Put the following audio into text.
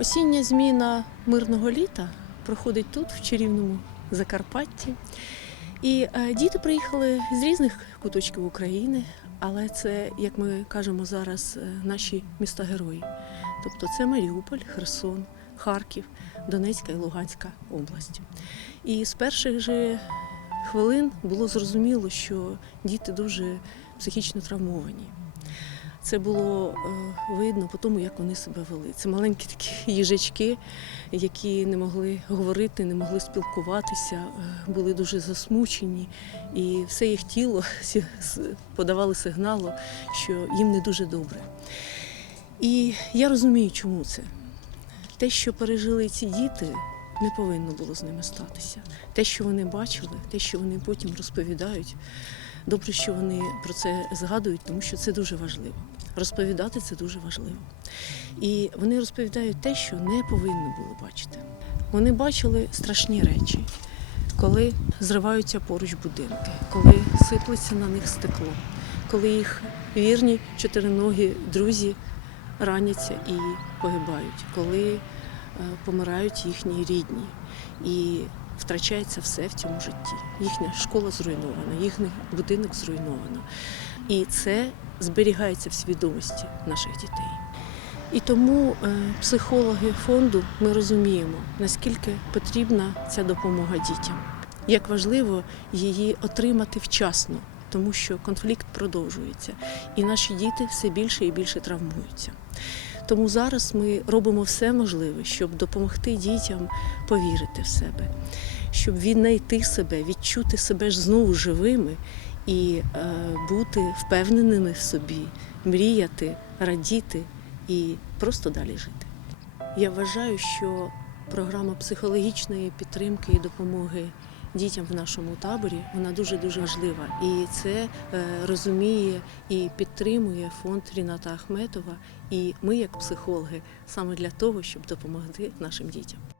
Осіння зміна мирного літа проходить тут, в чарівному Закарпатті. І е, діти приїхали з різних куточків України, але це, як ми кажемо зараз, е, наші міста герої. Тобто це Маріуполь, Херсон, Харків, Донецька і Луганська область. І з перших же хвилин було зрозуміло, що діти дуже психічно травмовані. Це було е, видно по тому, як вони себе вели. Це маленькі такі їжачки, які не могли говорити, не могли спілкуватися, е, були дуже засмучені, і все їх тіло подавали сигналу, що їм не дуже добре. І я розумію, чому це. Те, що пережили ці діти, не повинно було з ними статися. Те, що вони бачили, те, що вони потім розповідають, добре, що вони про це згадують, тому що це дуже важливо. Розповідати це дуже важливо. І вони розповідають те, що не повинно було бачити. Вони бачили страшні речі, коли зриваються поруч будинки, коли сиплеться на них стекло, коли їх вірні чотириногі друзі раняться і погибають, коли помирають їхні рідні. І втрачається все в цьому житті. Їхня школа зруйнована, їхній будинок зруйновано. І це зберігається в свідомості наших дітей. І тому е, психологи фонду ми розуміємо, наскільки потрібна ця допомога дітям, як важливо її отримати вчасно, тому що конфлікт продовжується, і наші діти все більше і більше травмуються. Тому зараз ми робимо все можливе, щоб допомогти дітям повірити в себе, щоб віднайти себе, відчути себе знову живими і е, бути впевненими в собі, мріяти, радіти і просто далі жити. Я вважаю, що програма психологічної підтримки і допомоги дітям в нашому таборі вона дуже дуже важлива. І це е, розуміє і підтримує фонд Ріната Ахметова. І ми, як психологи, саме для того, щоб допомогти нашим дітям.